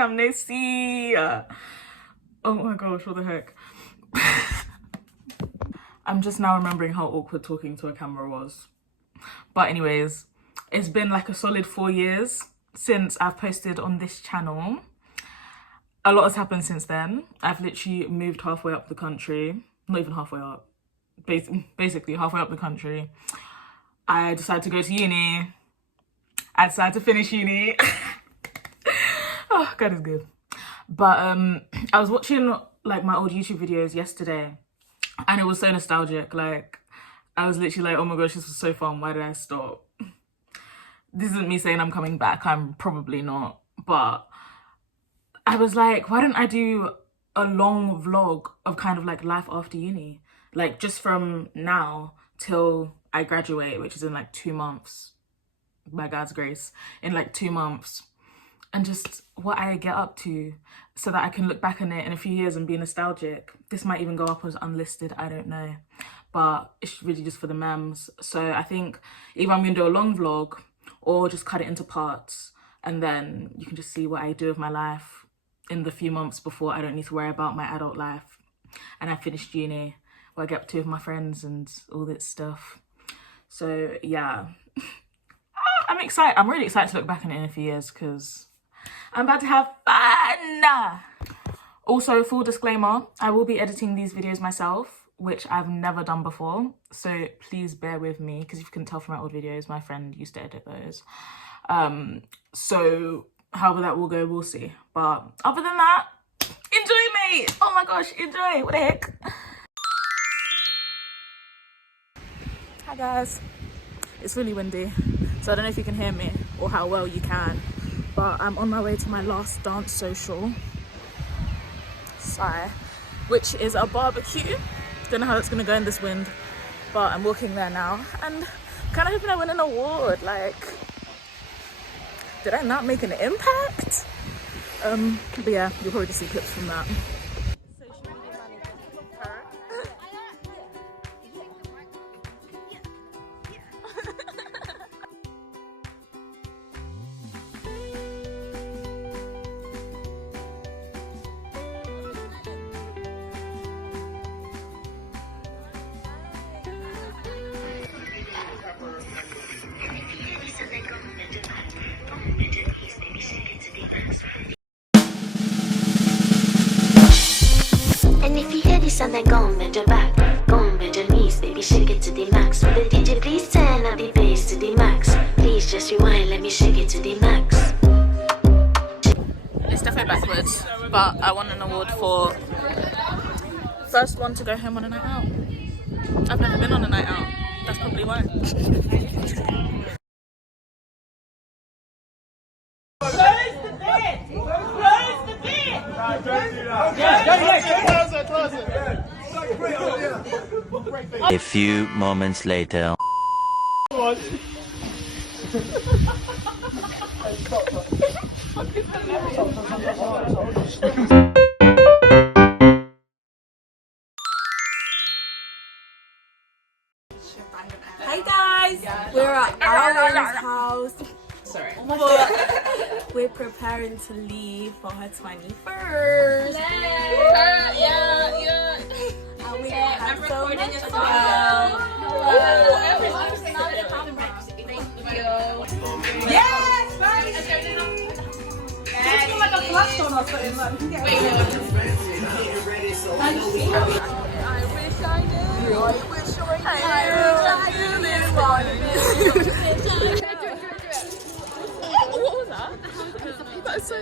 time they see. Oh my gosh, what the heck. I'm just now remembering how awkward talking to a camera was. But anyways, it's been like a solid 4 years since I've posted on this channel. A lot has happened since then. I've literally moved halfway up the country. Not even halfway up. Basically halfway up the country. I decided to go to uni. I decided to finish uni. Oh, God is good. But I was watching like my old YouTube videos yesterday and it was so nostalgic. Like, I was literally like, oh my gosh, this was so fun. Why did I stop? This isn't me saying I'm coming back. I'm probably not. But I was like, why don't I do a long vlog of kind of like life after uni? Like just from now till I graduate, which is in like 2 months, by God's grace, in like 2 months. And just what I get up to so that I can look back on it in a few years and be nostalgic. This might even go up as unlisted, I don't know. But it's really just for the memes. So I think either I'm going to do a long vlog or just cut it into parts. And then you can just see what I do with my life in the few months before I don't need to worry about my adult life. And I finished uni, what I get up to with my friends and all that stuff. So yeah, I'm excited. I'm really excited to look back on it in a few years because I'm about to have fun. Also, full disclaimer, I will be editing these videos myself, which I've never done before. So please bear with me because if you couldn't tell from my old videos, my friend used to edit those. So however that will go, we'll see. But other than that, enjoy, mate. Oh my gosh, enjoy. What the heck? Hi guys. It's really windy, so I don't know if you can hear me or how well you can, but I'm on my way to my last dance social, which is a barbecue. Don't know how that's gonna go in this wind, but I'm walking there now and kind of hoping I win an award. Like, did I not make an impact? But yeah, you'll probably just see clips from that. And if you hear this and then go on bend your back, go on bend your knees, baby shake it to the max. Will the DJ please turn up the bass to the max? Please just rewind, let me shake it to the max. It's definitely backwards, but I won an award for first one to go home on a night out. I've never been on a night out, that's probably why. A few moments later. Hi guys, we're at Arwens' house. Sorry. We're preparing to leave for her 21st. Yeah. And we have so much fun. Yes! It's like a flash on or something. Like, we can get I wish I knew. What was that? That's so...